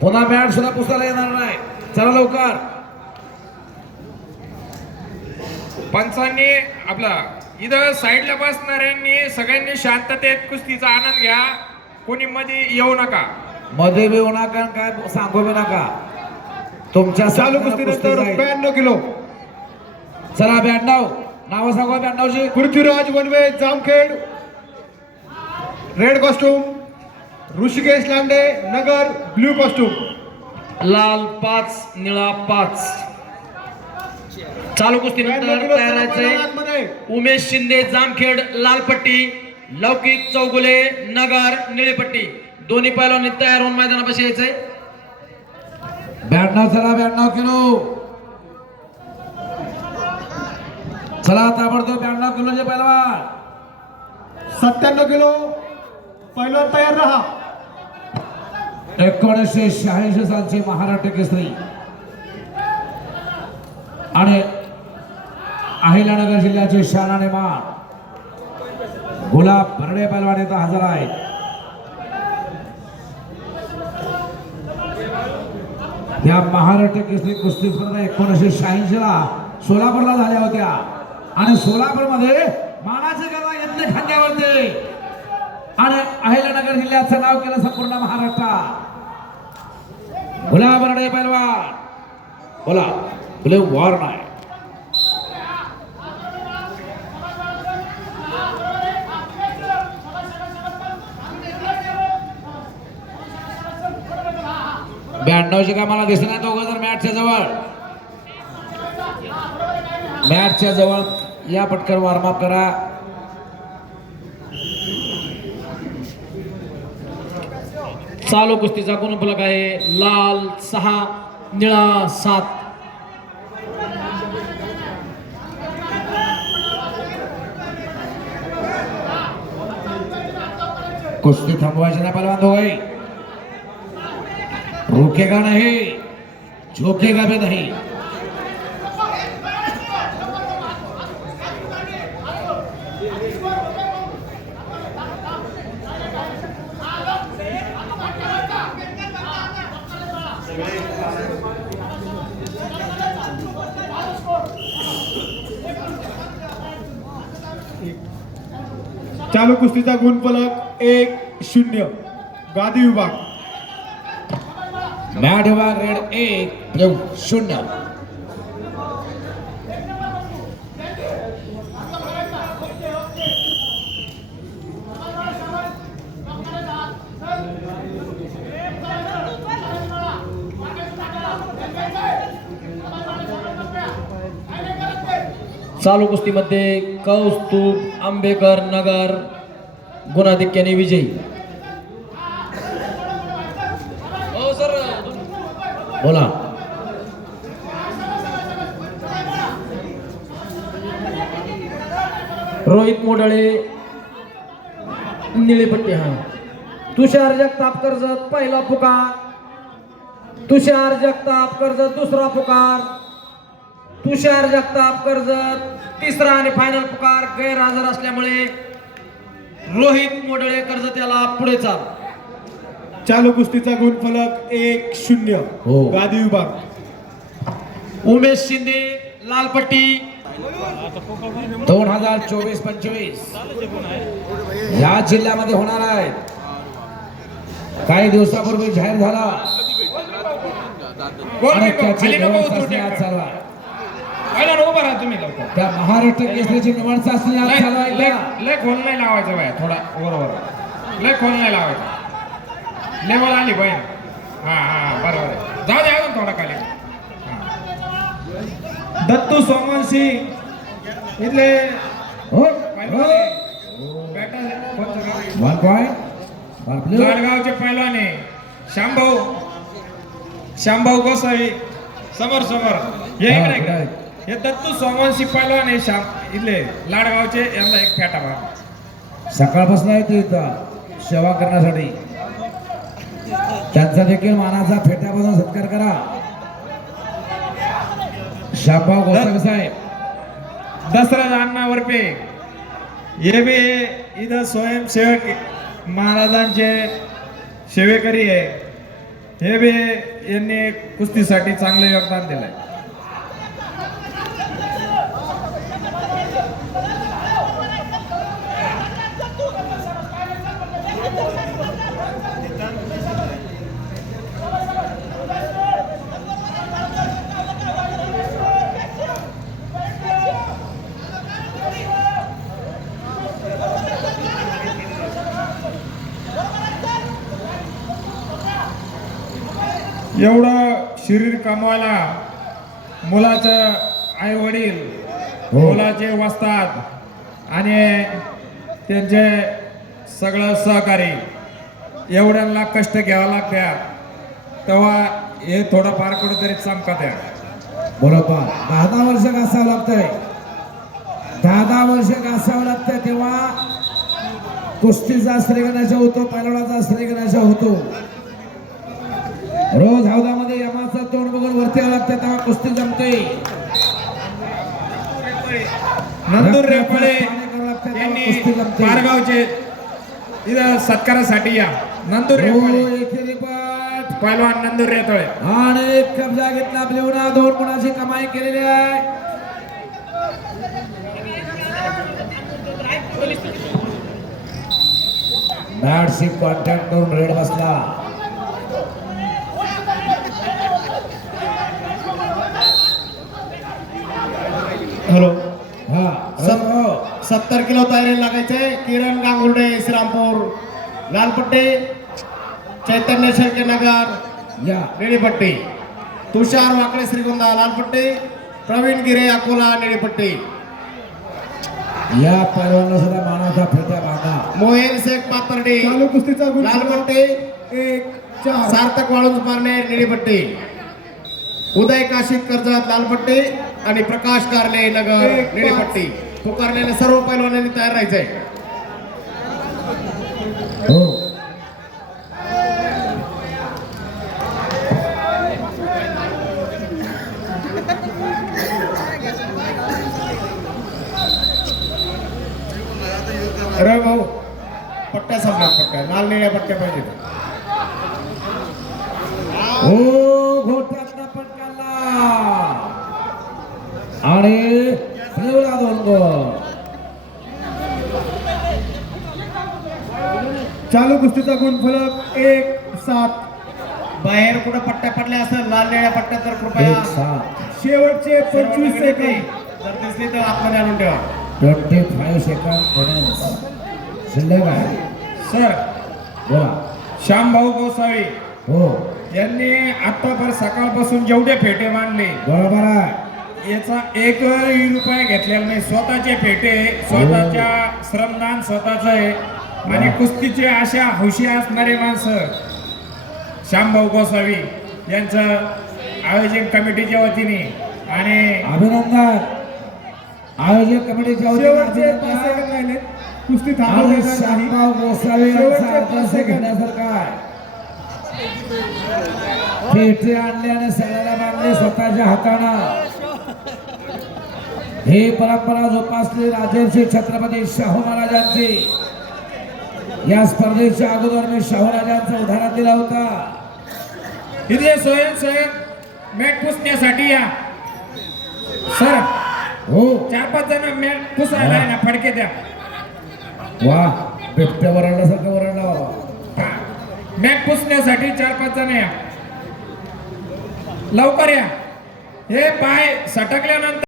पुन्हा मॅट सुद्धा पुसायला येणार नाही. चला लवकर. पंचांनी आपला इथं साईडला बसणाऱ्यांनी सगळ्यांनी शांततेत कुस्तीचा आनंद घ्या. कोणी मध्ये येऊ नका. मध्ये बी येऊ नका काय सांगू बी नका. तुमच्या चालू कुस्ती कुस्तीनंतर. ब्याण्णव किलो. चला ब्याण्णव. नाव सांगू ब्याण्णवची. Prithviraj Wanve Jamkhed. Red costume Rishikesh Lande Nagar blue costume लाल पाच निळा पाच. चालू कुस्तीनंतर तयार राहायचंयमध्ये उमेश शिंदे जामखेड लाल पट्टी लौकिक चौगुले नगर निळी पट्टी दोन्ही पैलवानी तयार होऊन मैदानापाशी यायचंय. ब्याण्णव चला ब्याण्णव किलो. चला ताबडतोब ब्याण्णव किलोचे पहिलवान सत्त्याण्णव किलो. पहिला तयार राहा. एकोणीसशे शहाऐंशी सालची महाराष्ट्र केसरी. आणि अहिल्यानगर जिल्ह्याचे शानाने मा मान गुलाब भरडे पैलवान इथं हजर आहेत. या महाराष्ट्र केसरी कुस्ती स्पर्धा एकोणीसशे शहाऐंशी ला सोलापूरला झाल्या होत्या. आणि सोलापूरमध्ये मानाचे गदा यज्ञ खांद्यावरती. आणि अहिल्यानगर जिल्ह्याचं नाव केलं संपूर्ण महाराष्ट्रात. गुलाब बरडे पैलवान बोला. बोले वॉर नाही. ब्याण्णवची का मला दिसत नाही दोघं जर मॅटच्या जवळ? मॅटच्या जवळ या पटकन वॉर्मअप करा. चालू कुस्तीचा गुण फलक आहे लाल, सहा निळा सात। कुस्ती थांबवायची नाही पहिलवान दोघे रोकेगा नाही, झोकेगा भी नहीं। चालू कुस्तीचा गुणफलक एक शून्य. गादी विभाग. मॅट विभाग रेड एक शून्य. चालू कुस्तीमध्ये कौस्तुभ आंबेकर नगर गुणाधिक्याने विजयी. हो सर. बोला. रोहित मोडळे निळेपट्टी हा. तुषार जगताप कर्जत पहिला पुकार तुषार जगताप कर्जत दुसरा पुकार तुषार जगताप कर्जत तिसरा आणि फायनल पुकार गैरहजर असल्यामुळे रोहित मोडळे कर्जत याला पुढे चाल. चालू कुस्तीचा गुणफलक एक शून्य. हो. गादी विभाग. उमेश शिंदे लालपट्टी. दोन हजार चोवीस पंचवीस. या जिल्ह्यामध्ये होणार आहे. काही दिवसापूर्वी जाहीर झाला. आणि त्याची आज. चालू आहे पहिला उभा राहा तुम्ही लवकर त्या महाराष्ट्र केसरीची निवड चाचणी आज चालू आहे. लय का? लय खोल नाही लावायचं बाय थोडा बरोबर लय खोल नाही लावायचं. लेवल आली बहीण. हा हा बरोबर आहे. जाऊ दे अजून थोडा खाली दत्तू सोमवंशी इथले. हो आहे. बॅटर कोणतं गाव? वन पॉइंट वन प्ले जळगावचे पैलवान आहे. शांभाऊ. शांभाऊ गोसावी. समोर समोर. हे हा, इकडे इकडे. हे दत्तू सोमवंशी पैलवान आहे श्याम इथले लाडगावचे यांना एक फेटा बघा सकाळपासून येतो इथं सेवा करण्यासाठी. त्यांचा देखील मानाचा फेट्यापासून सत्कार करा. शाबा गोसावी साहेब. दसरा अण्णा वरपे हे बी इथं स्वयंसेवक महाराजांचे सेवेकरी आहे. हे बी यांनी कुस्तीसाठी चांगलं योगदान दिलंय. एवढं शरीर कमवायला मुलाचं आई वडील हो. मुलाचे वस्तात आणि त्यांचे सगळं सहकारी एवढ्यांना कष्ट घ्यावं लागत्या तेव्हा हे थोडंफार कुठेतरी चमकत आहे. बरोबर. दहा दहा वर्ष घासावं लागतंय. दहा दहा वर्ष घासावं लागतंय तेव्हा कुस्तीचा श्रीगणेश होतो पैलवानाचा श्रीगणेश होतो. वरती यावं लागतं तेव्हा कुस्ती जमते नंदूर तेव्हा यांनी पारगावचे इथं सत्कारासाठी या. नंदूर हो, पाठ पैलवान नंदूर रेतळे आणि कब्जा घेतला ब्लिवना दोन गुणाची कमाई केलेली आहे. बॅटशी कॉन्टॅक्ट करून रेड बसला. हॅलो हा. सत्तर किलो तयारी लागायचे. किरण गांगुर्डे श्रीरामपूर. लालपट्टी चैतन्य शेळके नगर या. निळीपट्टी. तुषार वाकडे श्रीगोंदा लालपट्टी. प्रवीण गिरे अकोला निळीपट्टी. या पैलवानला सुद्धा मानाचा बांधा. मोहेल शेख पातर्डी. चालू कुस्तीचा लालपट्टी. एक चार. सार्थक वाळूंज पारणे निळीपट्टी. उदय काशीद कर्जत लालपट्टी आणि प्रकाश कारले नगर. निळीपट्टी. पुकारलेल्या सर्व पैलवानांनी तयार राहायचंय हो. अरे भाऊ पट्ट्या संपल्यात पट्ट्या. लाल निळ्या पट्ट्या पाहिजेत. हो घोट्यातला आणि पिवळा दोन गोल चालू कुस्तीचा गुण फलक एक सात. बाहेर कुठं पट्ट्या पडल्या असेल लाल निळ्या पट्ट्या तर कृपया शेवटचे पंचवीस. सेकंद. जर दिसली तर आतमध्ये आणून ठेवा. ट्वेंटी फाईव्ह सेकंड शिल्लक आहे. सर बोला. श्यामभाऊ गोसावी हो. यांनी आतापर्यंत सकाळपासून जेवढे फेटे मांडले बरोबर आहे. याचा एक रुपया घेतलेला नाही. स्वतःचे फेटे स्वतःच्या श्रमदान स्वतःच आहे. आणि कुस्तीचे अशा हौशी असणारे माणसं श्यामभाऊ गोसावी यांचं आयोजन कमिटीच्या वतीने आणि अभिनंदन. आयोजक कमिटीच्या वतीने कुस्ती थांबवली गोसावी यांचा. घेण्यासारखा आहे. पेटे आणले आणि सगळ्याला बांधले स्वतःच्या हातानं. ही परंपरा जोपासली राजर्षी छत्रपती शाहू महाराजांची. या स्पर्धेच्या अगोदर मी शाहू राजांचं उदाहरण दिला होता. इथे स्वयंसेवक मेट पुसण्यासाठी या. सर हो. चार पाच जण मेट पुसायला ना फडके द्या. वा बिबट्या वरडल्यासारखं वरडला. मॅट पुसण्यासाठी चार पाच जण या. लवकर या. हे पाय सटकल्यानंतर